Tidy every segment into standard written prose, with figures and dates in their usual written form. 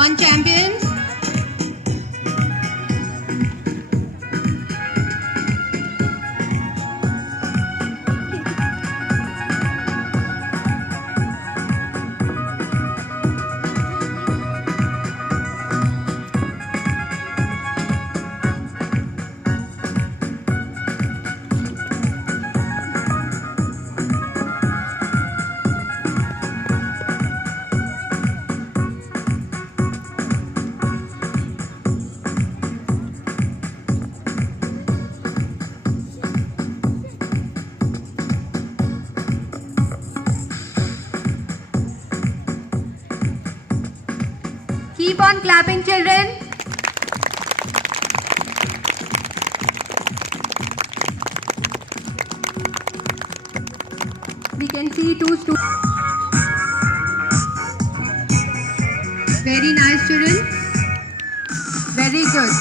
on, champions. Keep on clapping, children. We can see two students. Very nice, children. Very good.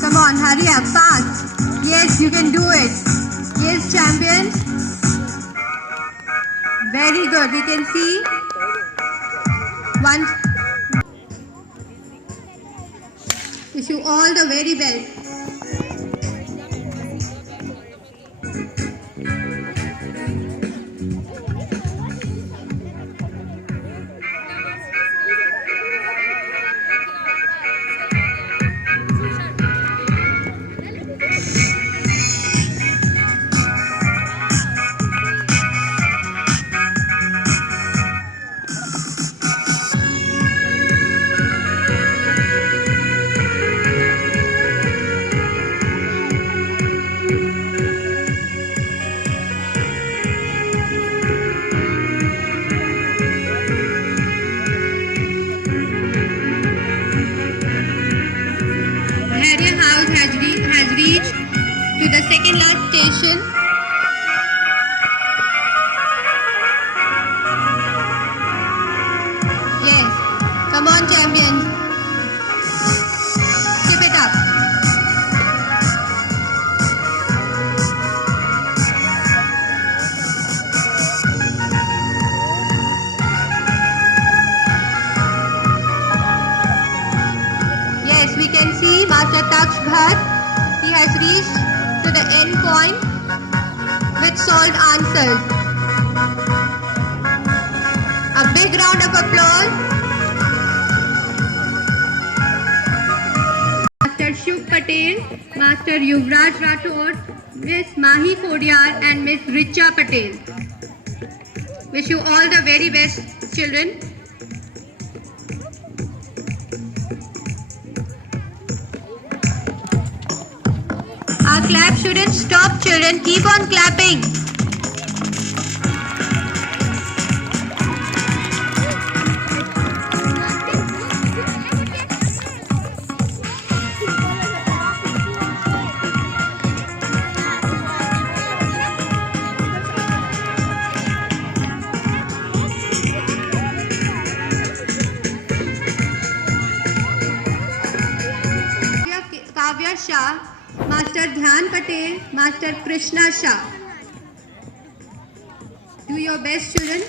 Come on, hurry up, fast. Yes, you can do it. Yes, champion. Very good. We can see one. Wish you all the very best. Harrier House has reached to the second last station. Yes, come on, champions. Keep it up. Yes, we can see Master Taksh Bhatt. He has reached to the end point with solved answers. A big round of applause. Master Shubh Patel, Master Yuvraj Rathod, Miss Mahi Kodiar and Miss Richa Patel. Wish you all the very best, children. Our clap shouldn't stop, children. Keep on clapping. Kavya Shah, Master Dhyan Patel, Master Krishna Shah. Do your best, children.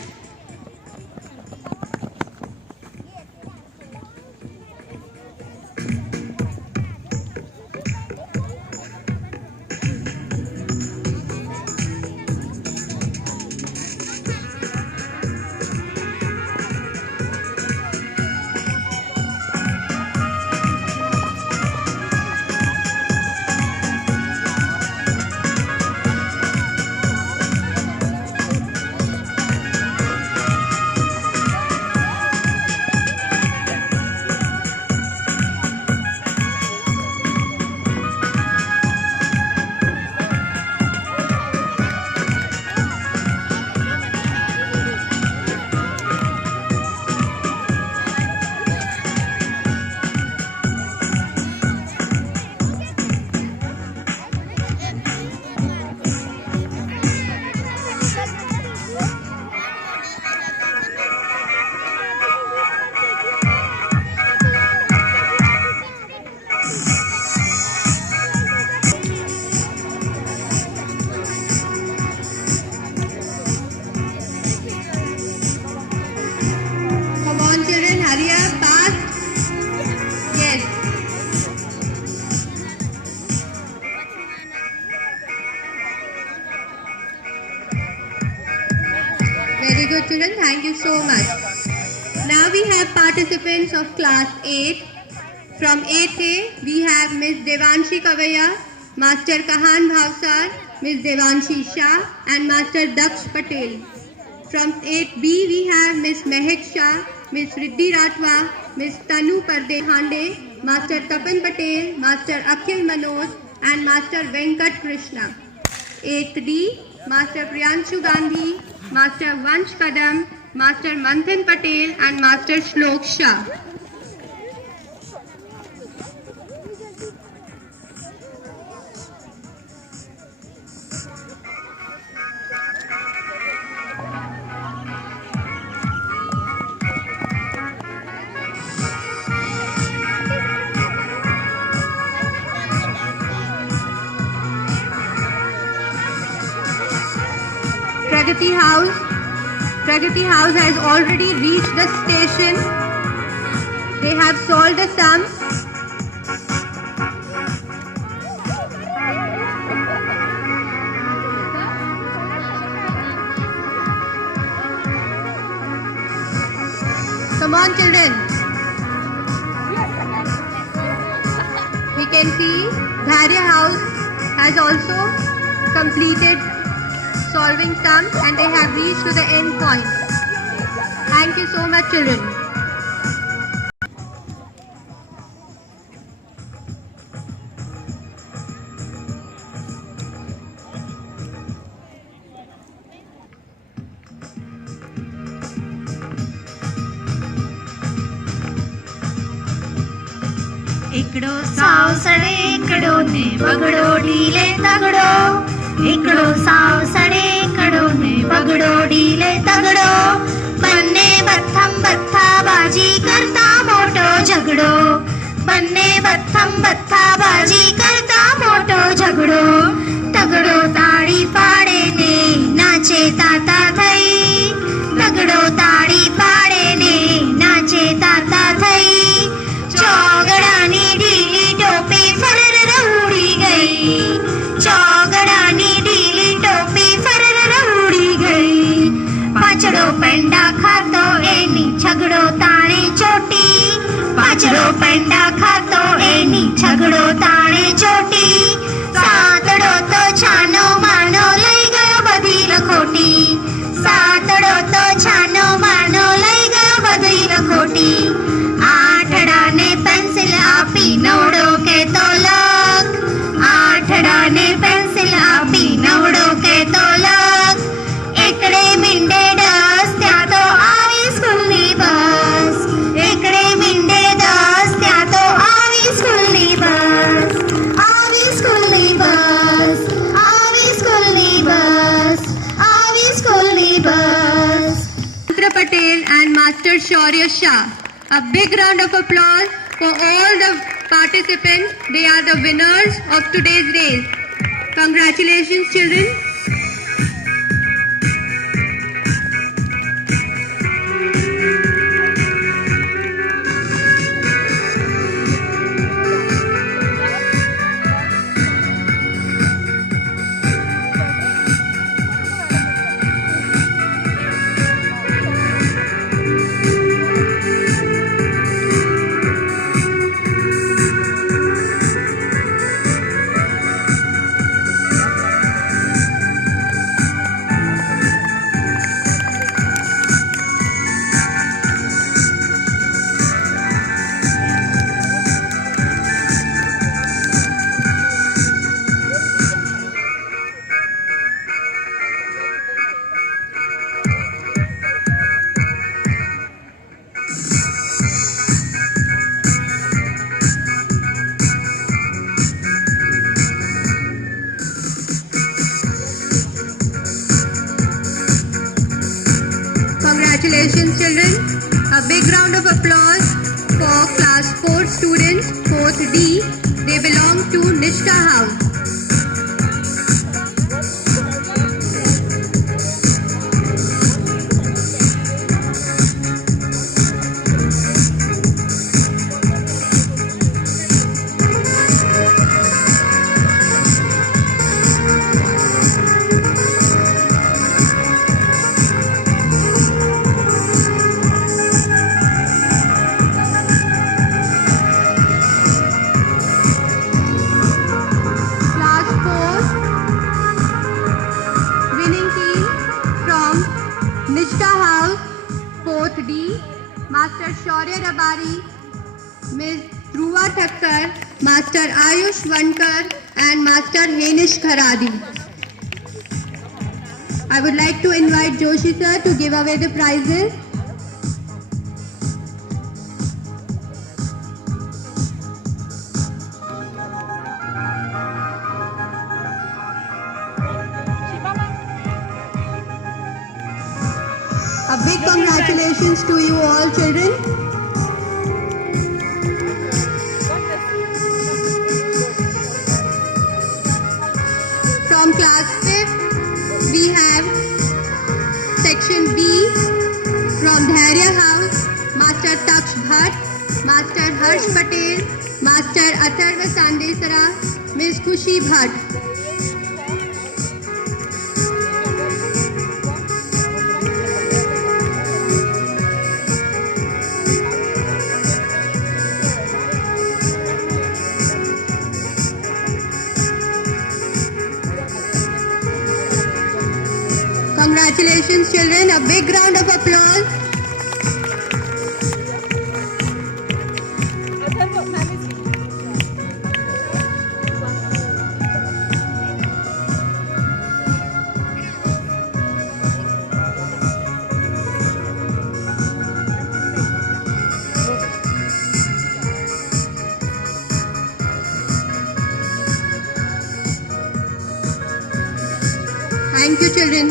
Very good, children. Thank you so much. Now we have participants of class 8. From 8A, we have Miss Devanshi Kavaya, Master Kahan Bhavsar, Miss Devanshi Shah, and Master Daksh Patel. From 8B, we have Miss Mehak Shah, Miss Riddhi Ratwa, Miss Tanu Pardehande, Master Tapan Patel, Master Akhil Manoj, and Master Venkat Krishna. 8D, Master Priyanshu Gandhi, Master Vansh Kadam, Master Manthan Patel, and Master Shlok Shah. Pragati House has already reached the station. They have solved the sum. Come on, children. We can see Dharya House has also completed solving sums and they have reached to the end point. Thank you so much, children. एकड़ो Sao सड़े एकड़ो ने बगड़ो ढीले तगड़ो एकड़ो साव सड़े एकड़ो ने बगड़ो ढीले तगड़ो बन्ने बत्थम बत्था बाजी करता मोटो झगड़ो बन्ने बत्थम बत्था बाजी करता मोटो झगड़ो तगड़ो ताड़ी पाड़े ने नाचे ताता थई तगड़ो ताड़ी पाड़े ने नाचे ताता थई चौगड़ानी ढीली टोपी फरर उड़ी गई चौगड़ानी ढीली टोपी फरर उड़ी गई पाछड़ो पेंडा खातो एनी झगड़ो ताणे चोटी पाछड़ो पेंडा खातो एनी झगड़ो ताणे चोटी सातड़ो तो छानो मानो लई गयो बधी लखोटी सातड़ो तो छानो मानो लई गयो बधी लखोटी आठड़ा ने पेंसिल आपी नवड़ो के तो लग आठड़ा ने पेंसिल आपी नवड़ो के तो लग एकड़े मिंडे दस त्या तो आवी स्कूलनी बस एकड़े मिंडे दस त्या तो आवी स्कूलनी बस आवी स्कूलनी बस आवी स्कूलनी बस आवी स्कूलनी बस Master Patel and Master Shaurya Shah. A big round of applause for all the participants. They are the winners of today's race. Congratulations, children. Congratulations, children. A big round of applause for class 4 students, 4th D. They belong to Nishta House. Nishta House, 4th D, Master Shaurya Rabari, Ms. Dhruva Thakkar, Master Ayush Vankar, and Master Henish Kharadi. I would like to invite Joshi sir to give away the prizes. A big congratulations to you all children. From class 5th, we have section B from Dhairya House, Master Taksh Bhatt, Master Harsh Patel, Master Atharva Sandesara, Ms. Khushi Bhatt. Congratulations children, a big round of applause. Thank you children.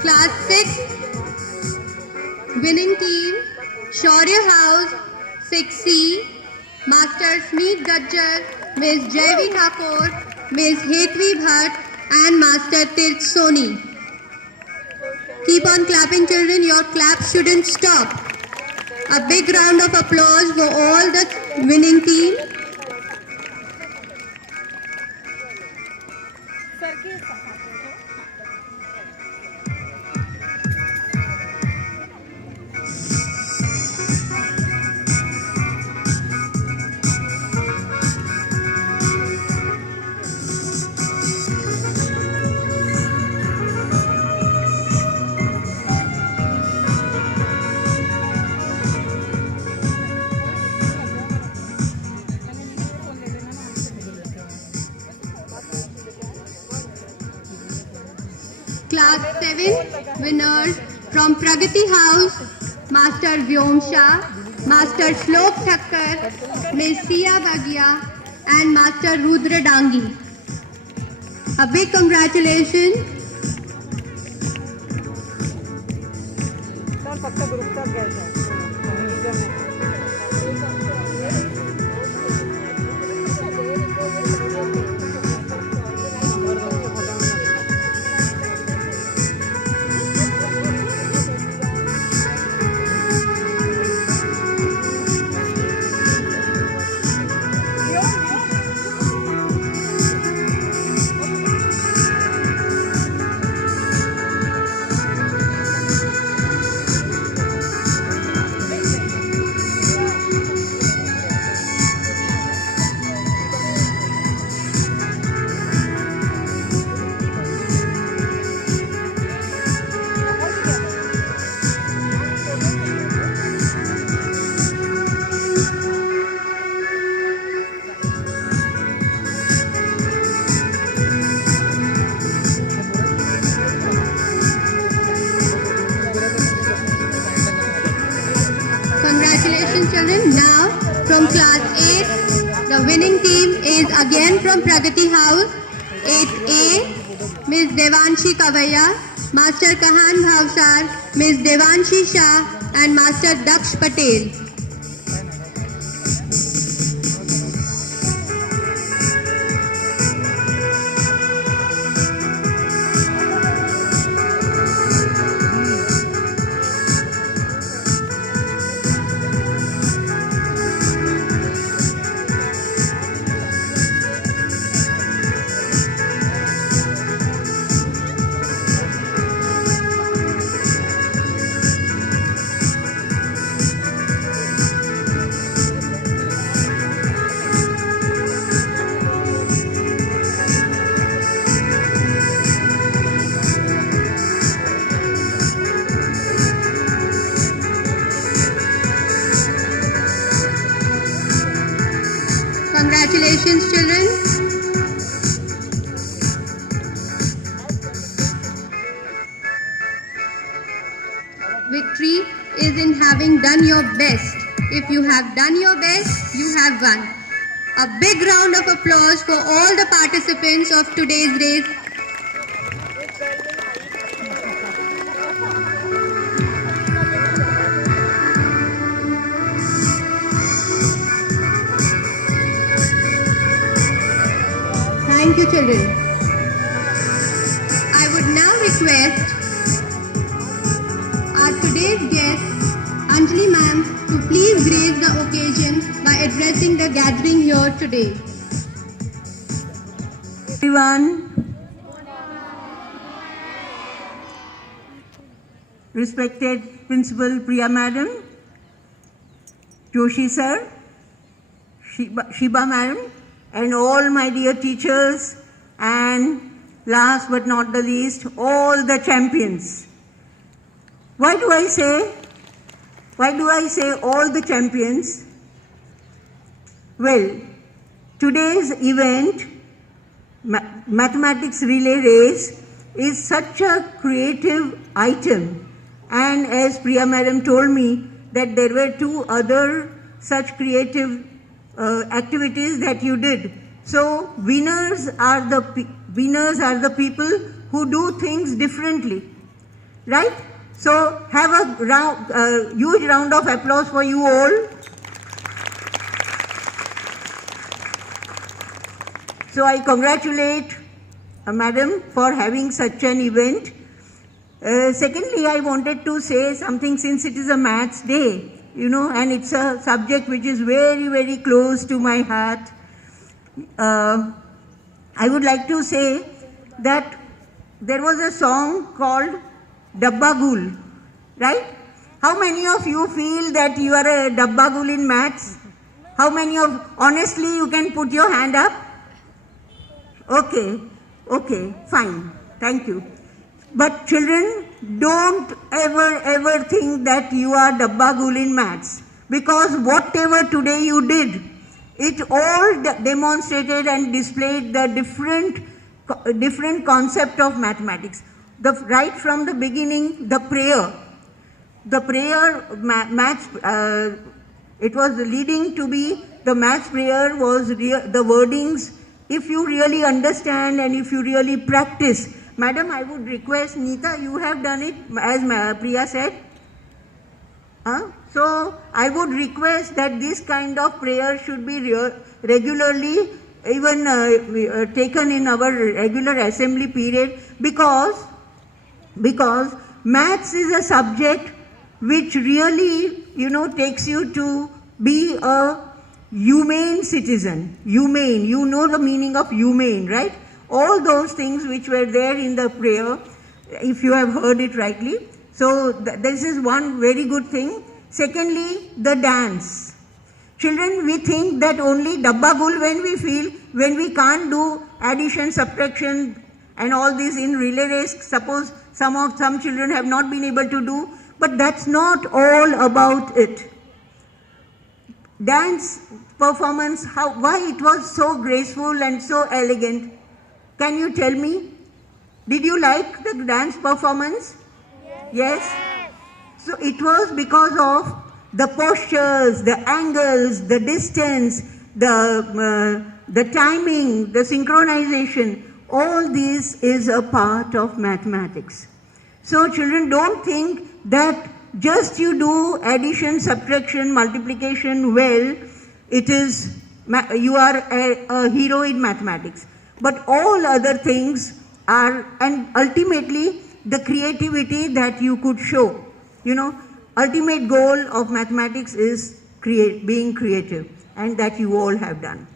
Class 6, winning team, Shaurya House, 6C, Master Smeet Gajjar, Ms. Jaivi Thakur, Ms. Hetvi Bhatt, and Master Tirth Soni. Keep on clapping children, your clap shouldn't stop. A big round of applause for all the winning team. Class 7 winners from Pragati House, Master Vyom Shah, Master Shlok Thakkar, Ms. Sia Bagia, and Master Rudra Dangi. A big congratulations. Congratulations children. Now from class 8, the winning team is again from Pragati House, 8A, Ms. Devanshi Kavaya, Master Kahan Bhavsar, Ms. Devanshi Shah, and Master Daksh Patel. victory is in having done your best. If you have done your best, you have won. A big round of applause for all the participants of today's race. Thank you, children. I would now request our today's guest, Anjali ma'am, to please grace the occasion by addressing the gathering here today. Everyone, respected Principal Priya Madam, Joshi Sir, Shiba Madam, and all my dear teachers, and last but not the least, all the champions. Why do I say all the champions? Well, today's event, Mathematics Relay Race, is such a creative item, and as Priya Madam told me that there were 2 other such creative activities that you did. So winners are the people who do things differently, right? So have a huge round of applause for you all. So I congratulate Madam for having such an event. Secondly, I wanted to say something, since it is a Maths Day, and it's a subject which is very, very close to my heart. I would like to say that there was a song called Dabba Gul, right? How many of you feel that you are a Dabba Gul in maths? Honestly, you can put your hand up? Okay, fine, thank you. But children, don't ever think that you are Dabba Gul in maths, because whatever today you did, it all demonstrated and displayed the different concept of mathematics. Right from the beginning, the prayer, maths, it was leading to be, the maths prayer was the wordings. If you really understand and if you really practice, Madam, I would request, Neeta, you have done it, as Priya said. So I would request that this kind of prayer should be regularly even taken in our regular assembly period, because maths is a subject which really, takes you to be a humane citizen. Humane, you know the meaning of humane, right? All those things which were there in the prayer, if you have heard it rightly. So this is one very good thing. Secondly, the dance. Children, we think that only Dabba Gul when we can't do addition, subtraction and all this in relay race. Suppose some children have not been able to do, but that's not all about it. Dance performance, why it was so graceful and so elegant? Can you tell me? Did you like the dance performance? Yes? So it was because of the postures, the angles, the distance, the timing, the synchronization. All this is a part of mathematics. So children, don't think that just you do addition, subtraction, multiplication well, you are a hero in mathematics. But all other things are, and ultimately the creativity that you could show. Ultimate goal of mathematics is being creative, and that you all have done.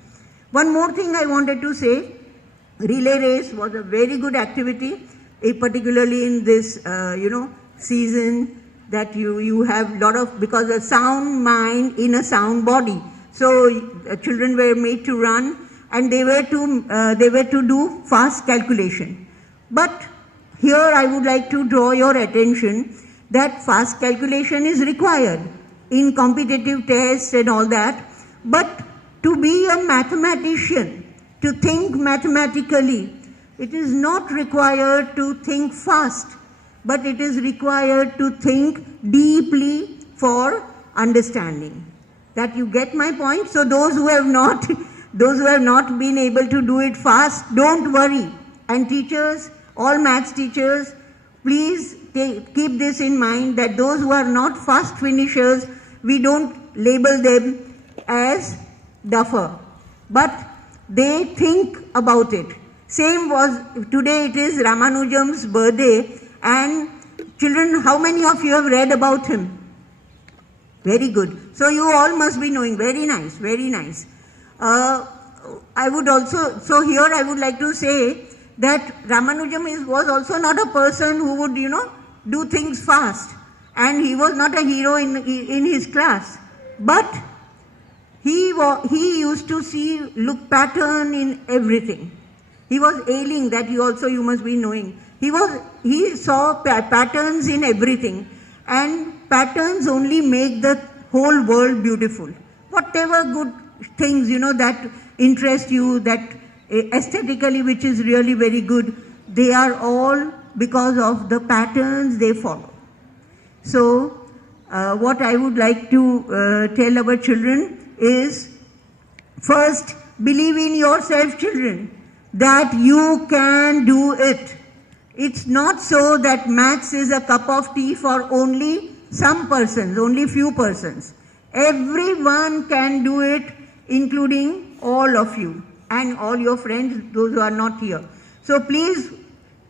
One more thing I wanted to say, relay race was a very good activity, particularly in this, season, that you have a lot of, because a sound mind in a sound body. So children were made to run, and they were to do fast calculation. But here I would like to draw your attention that fast calculation is required in competitive tests and all that. But to be a mathematician, to think mathematically, it is not required to think fast, but it is required to think deeply for understanding. That you get my point? So those who have not been able to do it fast, don't worry. And teachers, all maths teachers, please keep this in mind, that those who are not fast finishers, we don't label them as duffer, but they think about it. Same was, today it is Ramanujam's birthday, and children, how many of you have read about him? Very good. So you all must be knowing. Very nice, very nice. I would also, so here I would like to say that Ramanujam was also not a person who would, do things fast. And he was not a hero in his class. But he used to look pattern in everything. He was ailing, that you must be knowing. He saw patterns in everything. And patterns only make the whole world beautiful. Whatever good things, that interest you, that aesthetically which is really very good, they are all because of the patterns they follow. So, what I would like to tell our children is, first, believe in yourself, children, that you can do it. It's not so that maths is a cup of tea for only some persons, only few persons. Everyone can do it, including all of you and all your friends, those who are not here. So please,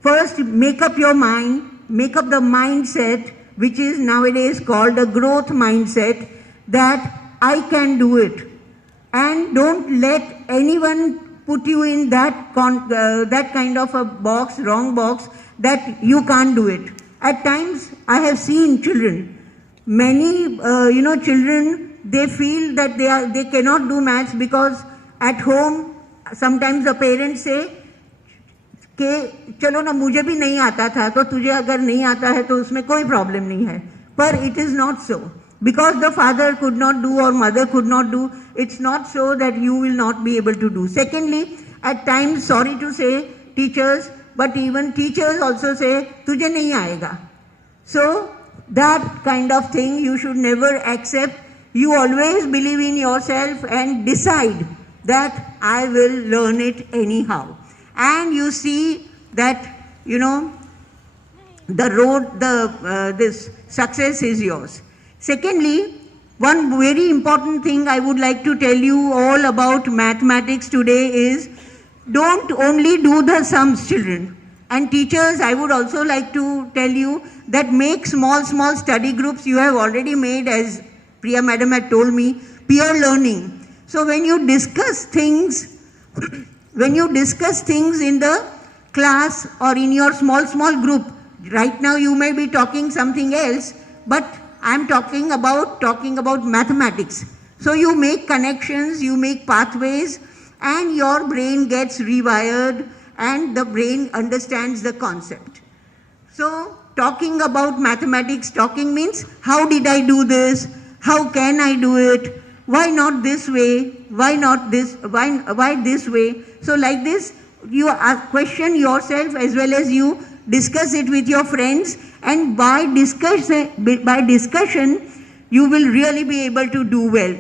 first make up your mind, make up the mindset, which is nowadays called a growth mindset, that I can do it. And don't let anyone put you in that kind of a box, wrong box, that you can't do it. At times, I have seen children, many, children, they feel that they cannot do maths because at home, sometimes the parents say, कि चलो ना मुझे भी नहीं आता था तो तुझे अगर नहीं आता है तो उसमें कोई प्रॉब्लम नहीं है. पर it is not so. Because the father could not do or mother could not do, it's not so that you will not be able to do. Secondly, at times, sorry to say, teachers, but even teachers also say, तुझे नहीं आएगा. So, that kind of thing you should never accept. You always believe in yourself and decide that I will learn it anyhow. And you see that, the road, this success is yours. Secondly, one very important thing I would like to tell you all about mathematics today is, don't only do the sums, children. And teachers, I would also like to tell you that make small study groups. You have already made, as Priya Madam had told me, peer learning. So when you discuss things, in the class or in your small group, right now you may be talking something else, but I am talking about mathematics. So you make connections, you make pathways, and your brain gets rewired and the brain understands the concept. So talking about mathematics, talking means, how did I do this? How can I do it? Why not this way? Why not this? Why this way? So like this, you question yourself as well as you discuss it with your friends, and by discussion, you will really be able to do well.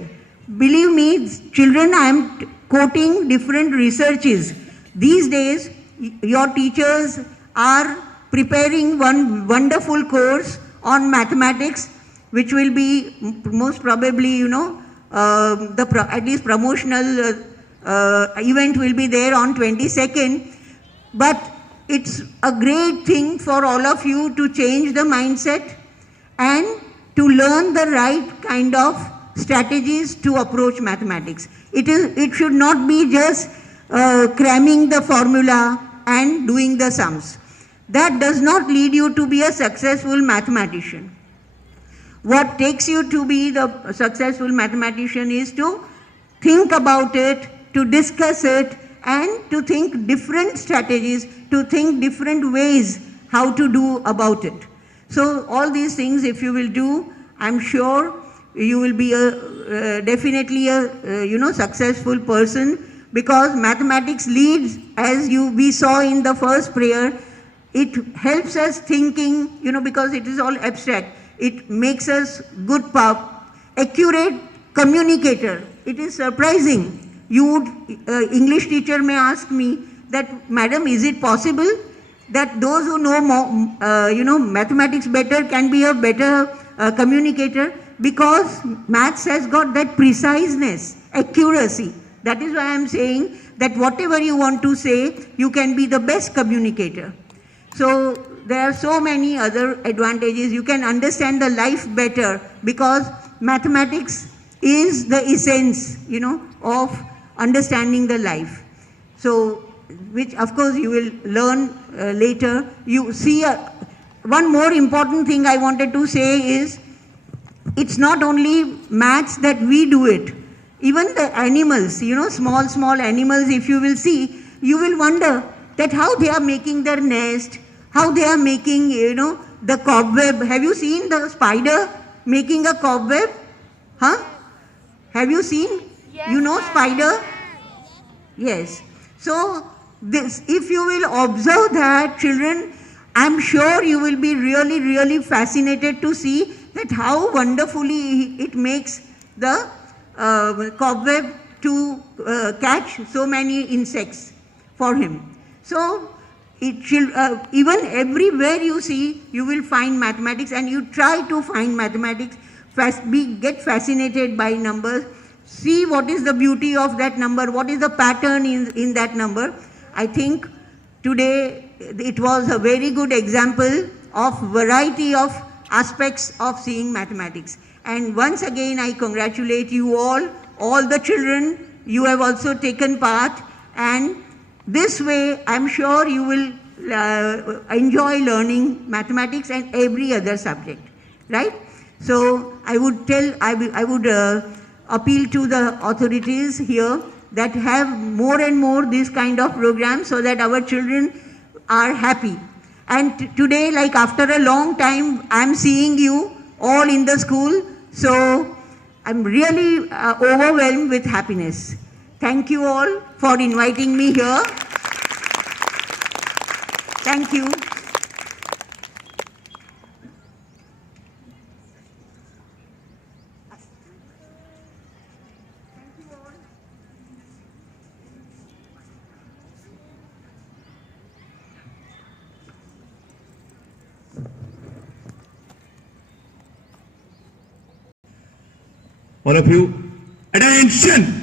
Believe me, children, I am quoting different researches. These days, your teachers are preparing one wonderful course on mathematics, which will be most probably, at least promotional event will be there on 22nd. But it's a great thing for all of you to change the mindset and to learn the right kind of strategies to approach mathematics. It should not be just cramming the formula and doing the sums. That does not lead you to be a successful mathematician. What takes you to be the successful mathematician is to think about it, to discuss it, and to think different strategies, to think different ways how to do about it. So all these things, if you will do, I'm sure you will be definitely a successful person, because mathematics leads, as we saw in the first prayer, it helps us thinking, because it is all abstract. it makes us good, accurate communicator. It is surprising. You would, English teacher may ask me that, Madam, is it possible that those who know more, mathematics better can be a better communicator? Because maths has got that preciseness, accuracy. That is why I am saying that whatever you want to say, you can be the best communicator. So there are so many other advantages. You can understand the life better because mathematics is the essence, of understanding the life. So, which of course you will learn later. You see, one more important thing I wanted to say is, it's not only maths that we do it. Even the animals, small animals, if you will see, you will wonder that how they are making their nest, how they are making, the cobweb. Have you seen the spider making a cobweb? Huh? Have you seen? Yes, spider? Yes. So, this, if you will observe that, children, I'm sure you will be really, really fascinated to see that how wonderfully it makes the cobweb to catch so many insects for him. So, even everywhere you see, you will find mathematics, and you try to find mathematics, get fascinated by numbers, see what is the beauty of that number, what is the pattern in that number. I think today it was a very good example of variety of aspects of seeing mathematics. And once again, I congratulate you all the children. You have also taken part, and this way I'm sure you will enjoy learning mathematics and every other subject, right? So I would appeal to the authorities here that have more and more this kind of programs so that our children are happy. And today, like after a long time, I'm seeing you all in the school. So I'm really overwhelmed with happiness. Thank you all for inviting me here. Thank you. All of you, attention!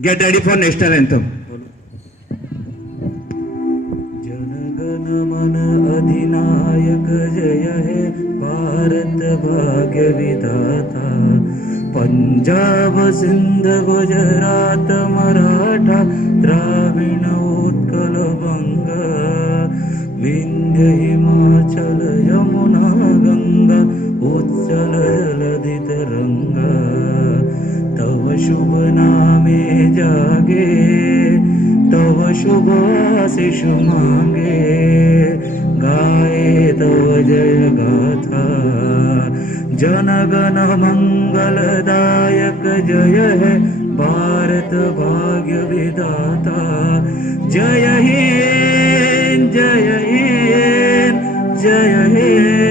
Get ready for national anthem. जनगण मन अधिनायक जय हे भारत भाग्य विधाता पंजाब सिंध गुजरात मराठा द्राविण उत्कल बंग विंध्य हिमाचल यमुना गंगा उच्चल जलधि तरंगा तव शुभ नामे जागे तव शुभ आशीष मांगे गाए तव जय गाथा जनगण मंगलदायक जय है भारत भाग्य विधाता जय हिंद जय हिंद जय हिंद